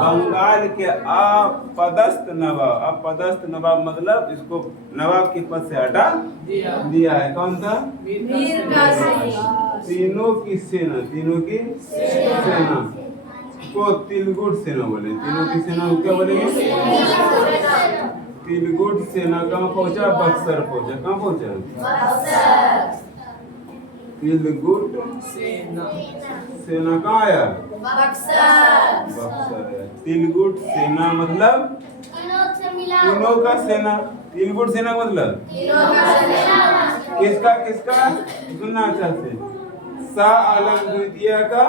बंगाल के अपदस्थ नवाब। अपदस्थ नवाब मतलब इसको नवाब के पद से हटा दिया है। कौन था? मीर कासिम। तीनों की सेना, तीनों की सेना को तिलगुट सेना बोले। तीनों की सेना को क्या बोलेंगे? तिलगुट सेना कहाँ पहुंचा? बक्सर पहुंचा। कहाँ पहुंचा? तिलगुट सेना कहाँ आया? बक्सर आया। तिलगुट सेना मतलब तीनों का सेना। तिलगुट सेना मतलब किसका किसका? सुनना अच्छा से। शाह आलम द्वितीय का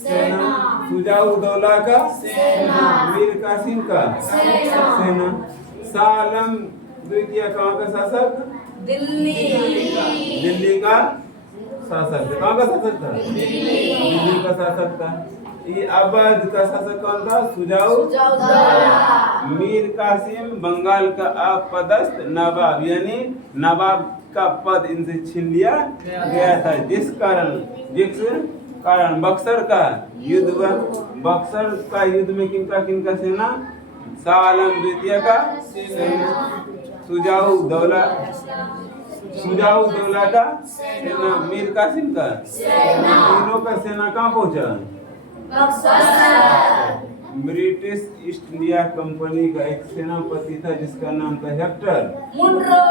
सेना, शुजा-उद-दौला का सेना, मीर कासिम का सेना। शाह आलम द्वितीय कहाँ का शासक? दिल्ली का शासक। कहाँ का शासक था? दिल्ली का शासक था। ये अवध का शासक कौन था? शुजा-उद-दौला। मीर कासिम बंगाल का अपदस्थ नवाब, यानी नवाब का पद इनसे छीन लिया गया था। जिस कारण बक्सर का युद्ध हुआ। बक्सर का युद्ध में किनका सेना? शाह आलम द्वितीय का सेना, शुजा-उद-दौला का सेना, मीर कासिम का सेना। तीनों का सेना कहाँ पहुंचा? ब्रिटिश ईस्ट इंडिया कंपनी का एक सेनापति था जिसका नाम था हेक्टर मुनरो।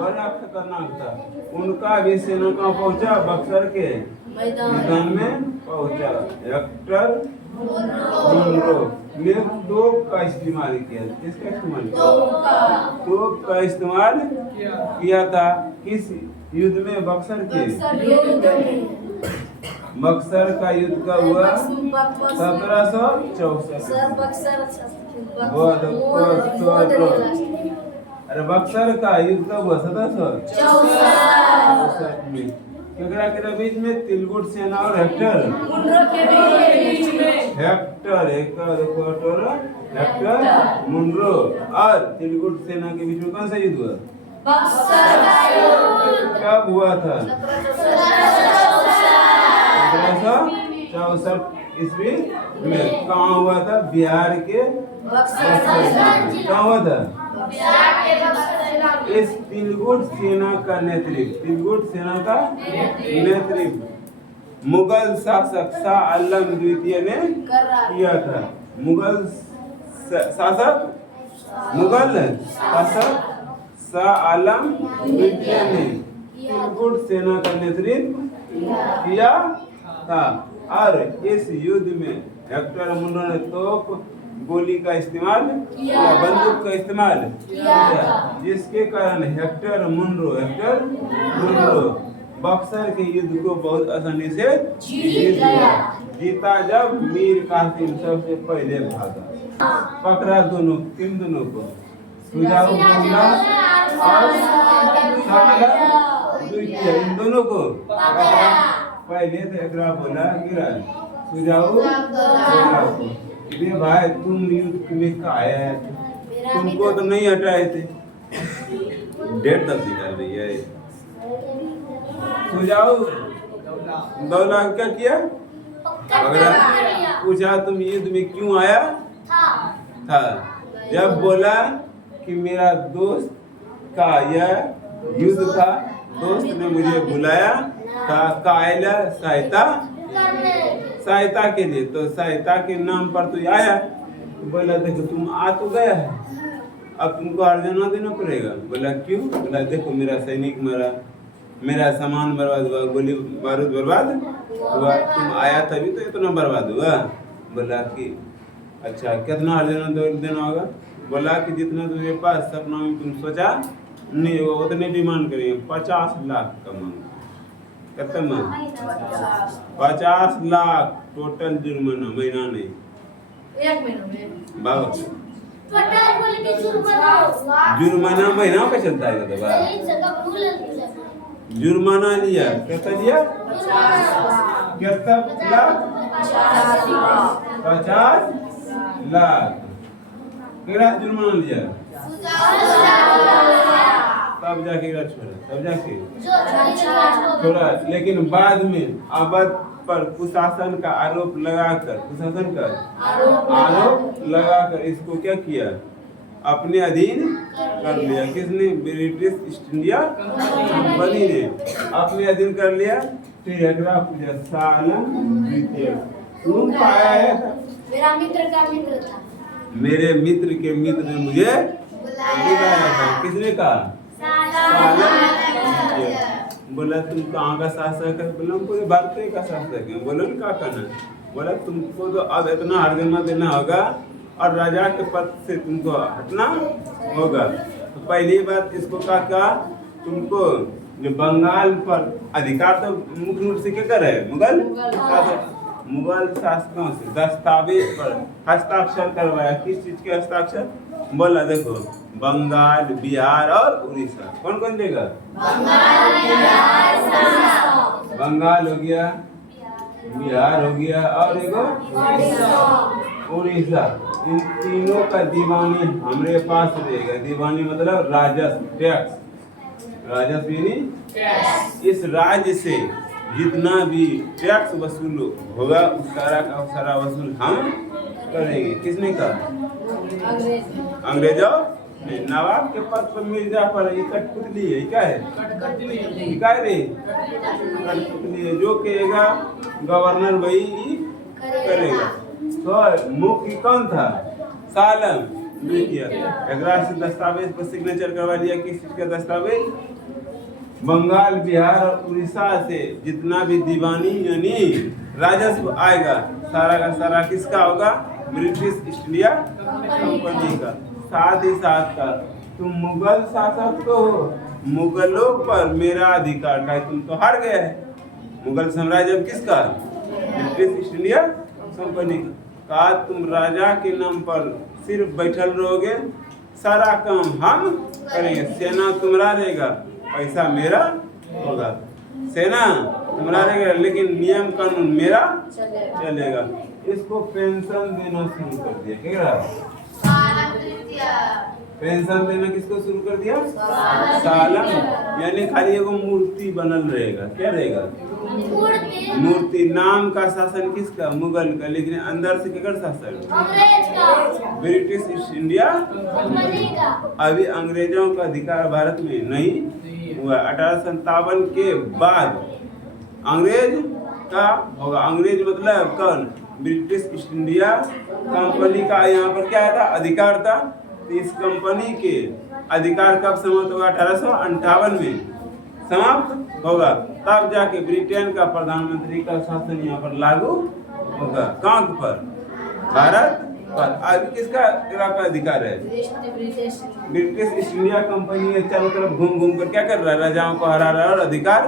बड़ा खतरनाक था। उनका भी सेना कहाँ पहुंचा? बक्सर के मैदान में पहुंचा। हेक्टर मुनरो ने तोप का इस्तेमाल किया। किसका इस्तेमाल किया? तोप का इस्तेमाल किया था। किस युद्ध में? बक्सर के बक्सर का युद्ध का हुआ 1764। अरे बक्सर का युद्ध कब हुआ? 1764 में। केकरा के बीच में? तिलगुट सेना और हेक्टर मुनरो और तिलगुट सेना के बीच में कौन सा युद्ध हुआ? कब हुआ था? 1764 ईस्वी में। कहाँ हुआ था? बिहार के बक्सर। कहाँ हुआ था? इस तिलगुट सेना का नेतृत्व मुगल शासक शाह आलम द्वितीय ने किया था। मुगल शासक शाह आलम द्वितीय ने तिलगुट सेना का नेतृत्व किया था। और इस युद्ध में हेक्टर मुनरो ने तोप गोली का इस्तेमाल किया, बंदूक का इस्तेमाल किया, जिसके कारण हेक्टर मुनरो बक्सर के युद्ध को बहुत आसानी से जीत गया। जीता जब मीर कासिम सबसे पहले भागा। पकड़ा दोनों को, शुजा-उद-दौला और इन दोनों को पहले तो एकरा बोला गिरा शुजा-उद-दौला को, भाई तुम युद्ध में का आया है, तुमको तो नहीं हटाए थे। डेट तक निकाल रही है। शुजा-उद-दौला क्या किया? पूछा तुम युद्ध में क्यों आया था? जब बोला कि मेरा दोस्त का यह युद्ध था, दोस्त ने मुझे बुलाया था कायला सहायता के लिए, तो सहायता के नाम पर तो आया। तो बोला देखो तुम आ तो गया है, अब तुमको अर्जना देना पड़ेगा। बोला क्यों? बोला देखो मेरा सैनिक मरा, मेरा सामान बर्बाद हुआ, गोली बारूद बर्बाद हुआ, तुम आया तभी तो इतना बर्बाद हुआ। बोला कि अच्छा कितना अर्जना देना होगा? बोला कि जितना तुम्हारे पास सपना में तुम सोचा नहीं वो उतने डिमांड करेंगे। 50 लाख का मांग। कितना मांग? 50 लाख टोटल जुर्माना, महीना नहीं, एक महीना में बाबा जुर्माना महीना का चलता है। जुर्माना लिया, कितना लिया? 50 लाख कितना जुर्माना लिया? तब जाके छोड़ा, तब जाके छोड़ा। लेकिन बाद में पर कुशासन का आरोप लगाकर, कुशासन का आरोप आरोप लगाकर इसको क्या किया, अपने अधीन कर लिया। किसने? ब्रिटिश ईस्ट इंडिया कंपनी ने अपने अधीन कर लिया। फिर अगला पूजा सालम द्वितीय। तुम पाया है? मेरा मित्र का मित्र था। मेरे मित्र के मित्र ने मुझे बुलाया था। किसने कहा? सालम द्वितीय। बोला तुम कहाँ का शासक है? बोला हम पूरे भारत का शासक है। बोलो ना क्या करना? बोला तुमको तो अब इतना हरदमा देना होगा और राजा के पद से तुमको हटना होगा। तो पहली बात इसको क्या कहा, तुमको जो बंगाल पर अधिकार तो मुख्य रूप से क्या करे? मुगल शासक, मुगल शासकों से दस्तावेज पर हस्ताक्षर करवाया। किस चीज के हस्ताक्षर? बोला देखो, बंगाल, बिहार और उड़ीसा। कौन कौन जगह? बंगाल हो गया, बिहार हो गया और एगो उड़ीसा। इन तीनों का दीवानी हमारे पास रहेगा। दीवानी मतलब राजस्व, टैक्स। राजस्व यानी इस राज्य से जितना भी टैक्स वसूल होगा उस सारा का सारा वसूल हम करेंगे। किसने कहा? अंग्रेजों ने। नवाब के पद पर मिर्जा पर ये कठपुतली है। क्या है? ये क्या है रे? कठपुतली है। जो कहेगा गवर्नर वही करेगा। तो मुख्य कौन था? सालम द्वितीय। अगला से दस्तावेज पर सिग्नेचर करवा लिया। किस चीज का दस्तावेज? बंगाल, बिहार और उड़ीसा से जितना भी दीवानी यानी राजस्व आएगा सारा का सारा किसका होगा? ब्रिटिश ईस्ट इंडिया कंपनी का। साथ ही साथ का तुम मुगल शासक तो हो, मुगलों पर मेरा अधिकार का। तुम तो हार गए है। मुगल साम्राज्य किसका? ब्रिटिश ईस्ट इंडिया कंपनी का। तुम राजा के नाम पर सिर्फ बैठल रहोगे, सारा काम हम करेंगे। सेना तुम्हारा रहेगा, पैसा मेरा होगा। सेना तुम्हारा रहेगा लेकिन नियम कानून मेरा चलेगा। इसको पेंशन देना शुरू कर दिया। क्या रहा? पेंशन देना किसको शुरू कर दिया? सालम। यानी खाली एगो मूर्ति बनल रहेगा। क्या रहेगा? मूर्ति। नाम का शासन किसका? मुगल का, लेकिन अंदर से किसका शासन? ब्रिटिश ईस्ट इंडिया कंपनी का। अभी अंग्रेजों का अधिकार भारत में नहीं हुआ। 1857 के बाद अंग्रेज का होगा। अंग्रेज मतलब कौन? ब्रिटिश ईस्ट इंडिया कंपनी का यहाँ पर क्या था? अधिकार था। तो इस कंपनी के अधिकार कब समाप्त होगा? 1858 में समाप्त होगा। तब जाके ब्रिटेन का प्रधानमंत्री का शासन यहाँ पर लागू होगा। कहाँ पर? भारत पर। अभी किसका अधिकार है? ब्रिटिश ईस्ट इंडिया कंपनी चारों तरफ घूम घूम कर क्या कर रहा है? राजाओं को हरा रहा है और अधिकार